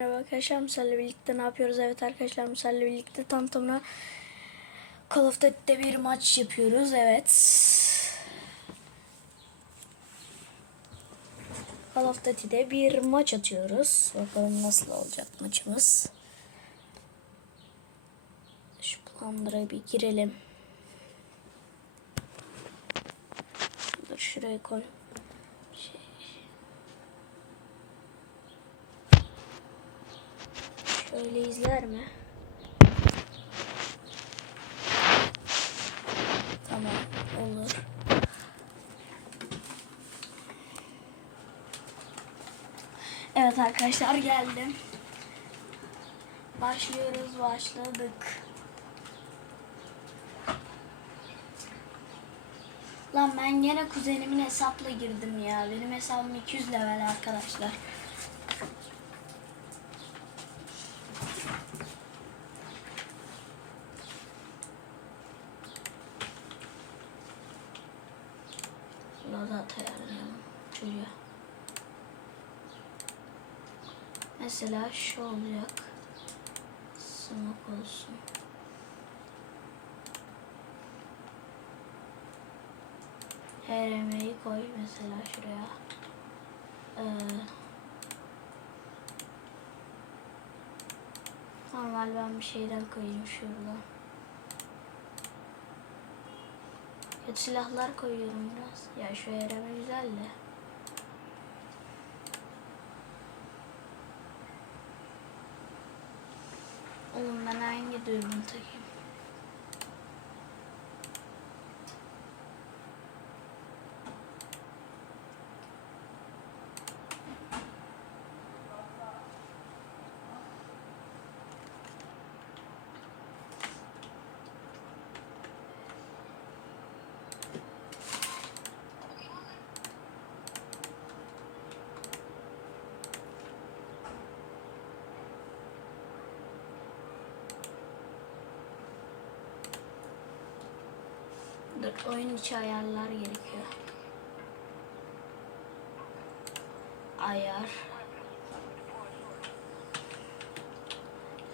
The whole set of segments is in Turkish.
Merhaba arkadaşlar Müsel'le birlikte ne yapıyoruz? Evet arkadaşlar Müsel'le birlikte tam tamına Call of Duty'de bir maç yapıyoruz. Evet. Call of Duty'de bir maç atıyoruz. Bakalım nasıl olacak maçımız. Şu planlara bir girelim. Dur şuraya koy. Şey. Şöyle izler mi? Tamam olur. Evet arkadaşlar geldim. Başlıyoruz başladık. Lan ben gene kuzenimin hesapla girdim ya. Benim hesabım 200 level arkadaşlar. Loadout ayarlayalım çocuğa. Mesela şu olacak. Smoke olsun. HRM'yi koy mesela şuraya. Ee, normal ben bir şeyden koyayım şuradan. Kötü silahlar koyuyorum biraz. Ya şu HRM güzel de. Oğlum ben hangi dürbün takayım? Dur oyun içi ayarlar gerekiyor. Ayar.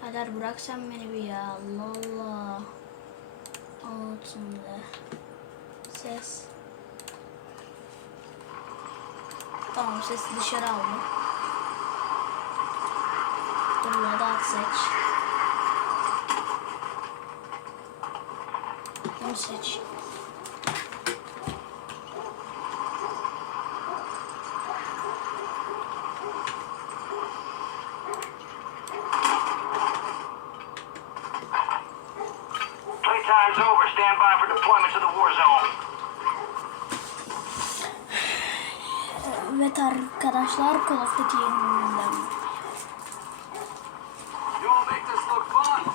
Kader bırak sen beni bir ya. Allah Allah. De. Ses. Tamam sesi dışarı aldım. Dur loadout seç. Bunu seç. Evet arkadaşlar Call of Duty fun.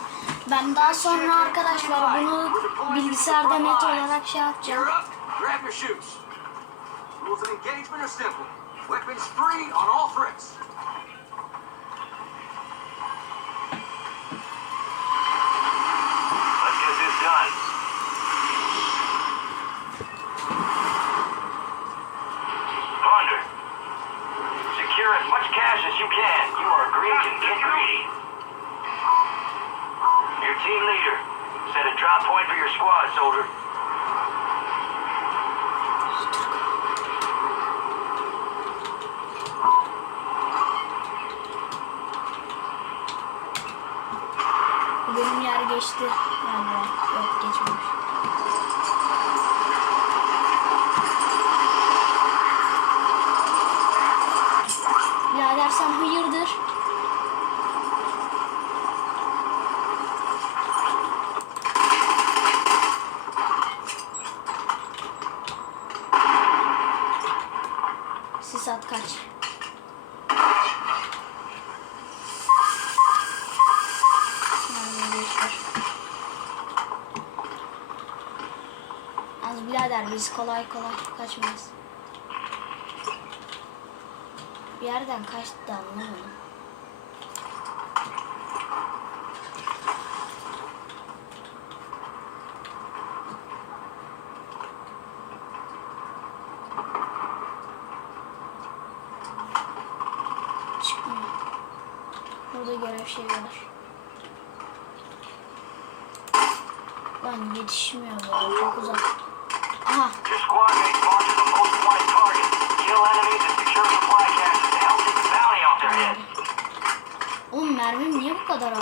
Ben daha sonra arkadaşlar bunu bilgisayarda net olarak şey yapacağım. Rules of engagement are simple. Weapons free on all threats. Squad, soldier. Biz kolay kolay kaçmayız. Bir yerden kaçtı anlamadım. Çıkmıyor. Burada görev şeyi var. Lan yetişmiyor bu çok uzak. Oğlum mermim niye bu kadar az?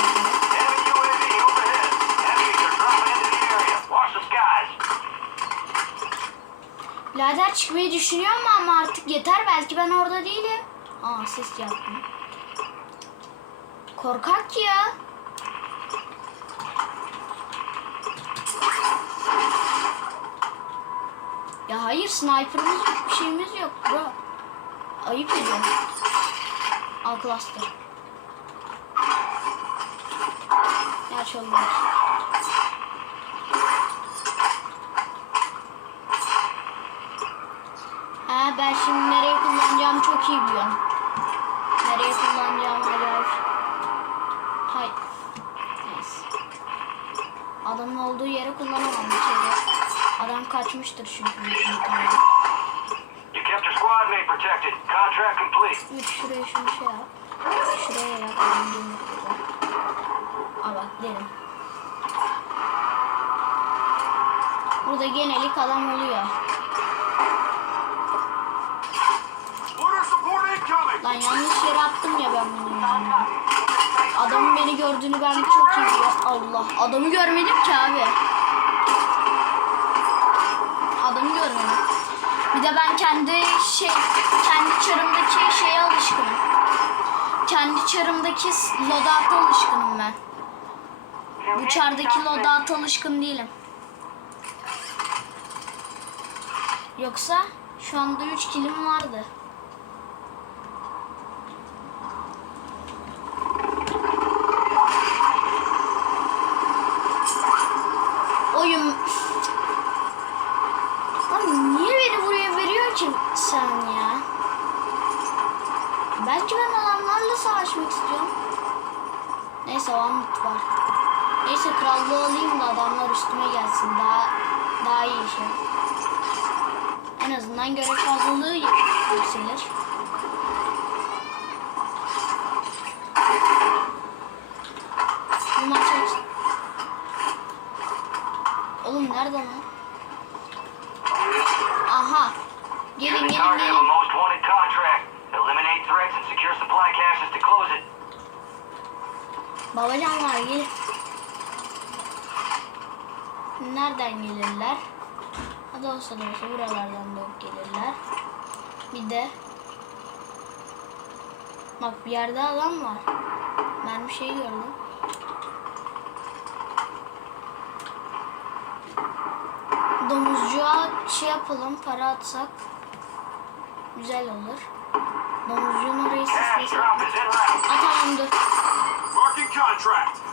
Birader çıkmayı düşünüyorum ama artık yeter belki ben orada değilim. Aa ses yaptım. Korkak ya. Ya hayır sniper'ımız yok bir şeyimiz yok bro. Ayıp ediyorum. Al cluster. Gerçi olmaz. Ha ben şimdi nereye kullanacağımı çok iyi biliyorum. Nereye kullanacağımı acayip. Hay. Neyse. Adamın olduğu yere kullanamam bir kere. Adam kaçmıştır çünkü. You kept your squad mate protected. Contract complete. Evet şuraya şunu şey yap. Şuraya yap. Aa bak derim. Burada genelik adam oluyor. Lan yanlış yere attım ya ben bunu yani. Adamın beni gördüğünü ben çok iyi biliyorum. Allah. Adamı görmedim ki abi. Adamı görmedim. Bir de ben kendi şey kendi çarımdaki şeye alışkınım. Kendi çarımdaki loadout'a alışkınım ben. Bu çardaki loadout'a alışkın değilim. Yoksa şu anda 3 kilim vardı. Oyun... Lan niye beni buraya veriyor ki sen ya? Belki ben adamlarla savaşmak istiyorum. Neyse o anlık var. Neyse krallığı alayım da adamlar üstüme gelsin. Daha daha iyi şey. En azından görev fazlalığı yükselir. Bu maç aç. Oğlum nerede lan? Nereden gelirler? Hadi olsa da olsa buralardan doğup gelirler. Bir de Bak bir yerde adam var. Ben bir şey gördüm. Domuzcuğa şey yapalım, para atsak güzel olur. Domuzcuğun orayı sislesek. drop is en route. Aa tamam dur. Marking contract.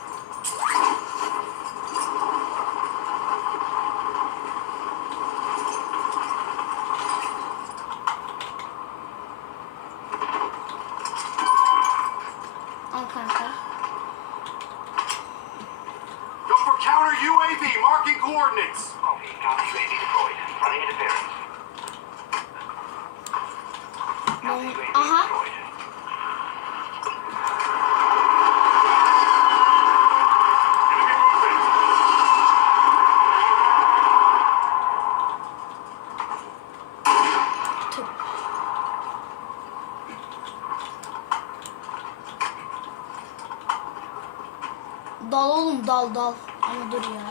Dal dal dal. Ama dur ya.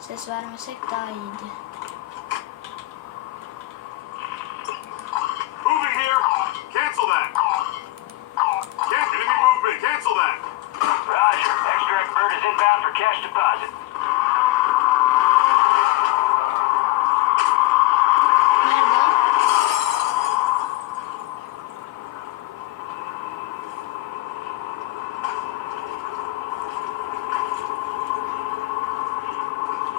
Ses vermesek daha iyiydi. Moving here. Cancel that. Can enemy movement. Cancel that. Roger. Extract bird is inbound for cash deposit. Nerede?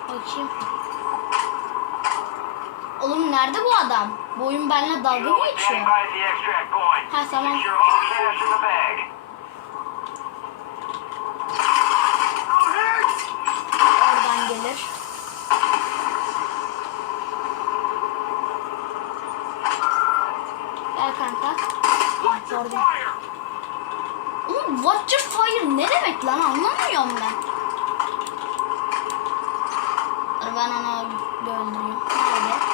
Bakayım. Oğlum nerede bu adam? Bu oyun benimle dalga mı geçiyor? Ha tamam. Oradan gelir. Gel kanka. Ah, gördüm. Oğlum watch fire ne demek lan anlamıyorum ben. Dur ben onu öldüreyim. Nerede?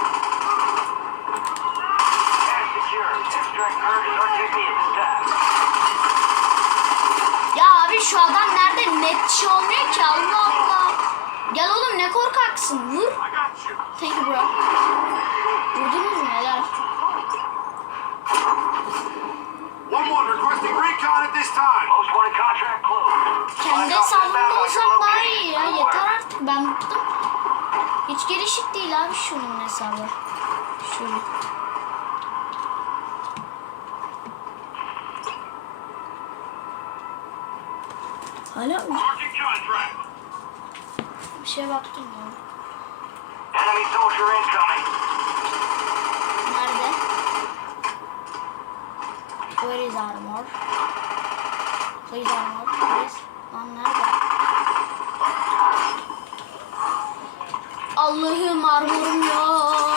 Ya abi şu adam nerede net şey olmuyor ki Allah Allah. Gel oğlum ne korkaksın vur. Thank you bro. Vurdunuz mu helal. One one requesting recon at this time. Most wanted contract closed. Kendi hesabımda olsam daha iyi ya. Yeter artık ben bıktım. Hiç gelişik değil abi şunun hesabı. Şunu. Hala mı? Bir şeye baktım ya. Nerede? Where is armor? Please armor, please. Lan nerede? Allah'ım armorum yok.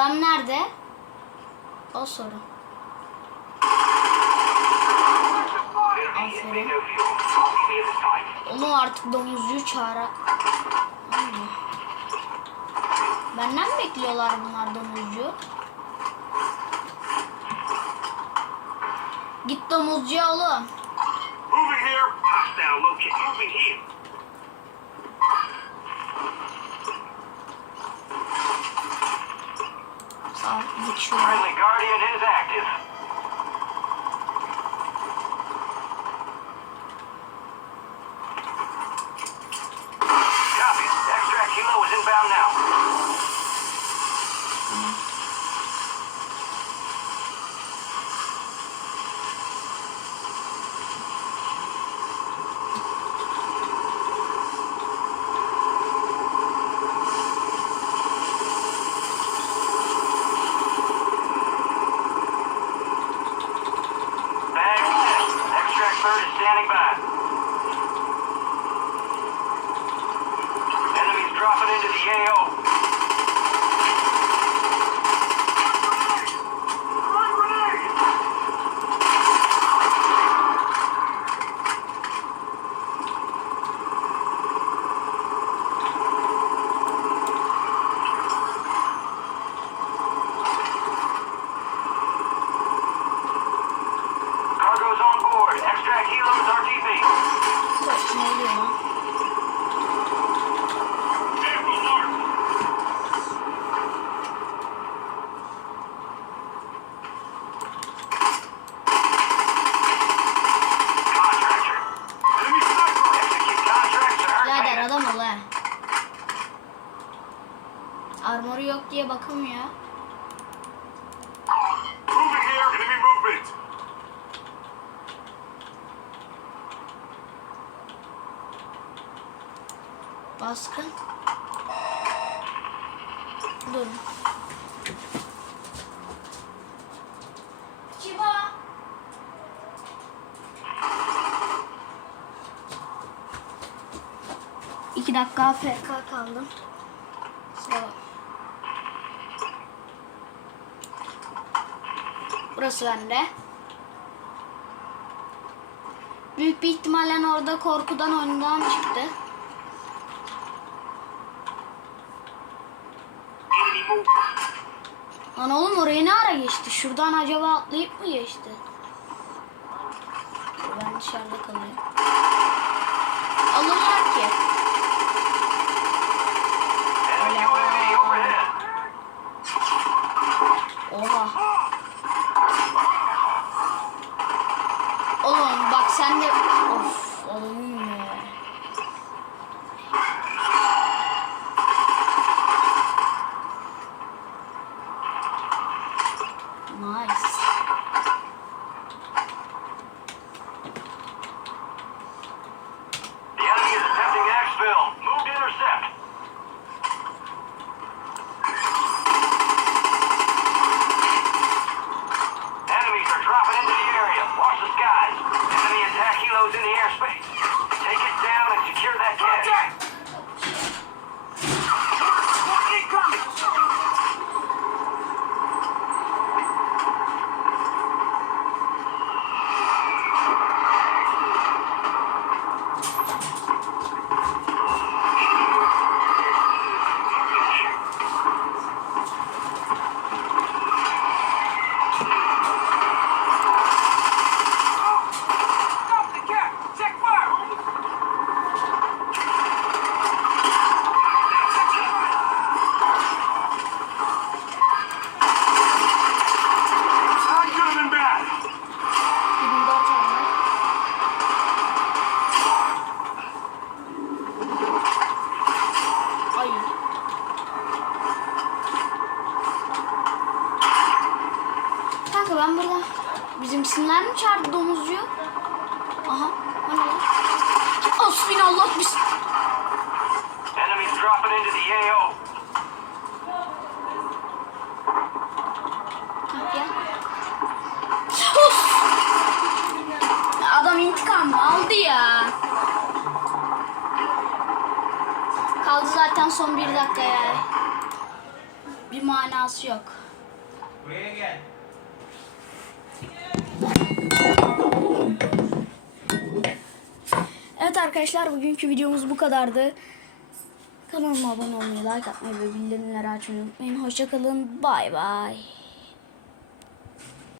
Adam nerede? O soru. Time. Onu artık domuzcuyu çağıra... Olmuyor. Benden mi bekliyorlar bunlar domuzcu? Git domuzcuya oğlum. Moving here. Hostile locate. Moving here. I'll make sure. Friendly Guardian is active. KO Baskın. Dur. Civa. İki dakika AFK kaldım. Sıra. Burası bende. Büyük bir ihtimalle orada korkudan oyundan çıktı. Lan oğlum oraya ne ara geçti? Şuradan acaba atlayıp mı geçti? Ben dışarıda kalayım. Alırlar ki. Oha. Oğlum bak sen de... son bir dakika ya. Bir manası yok. Buraya gel. Evet arkadaşlar bugünkü videomuz bu kadardı. Kanalıma abone olmayı, like atmayı ve bildirimleri açmayı unutmayın. Hoşçakalın. Bay bay.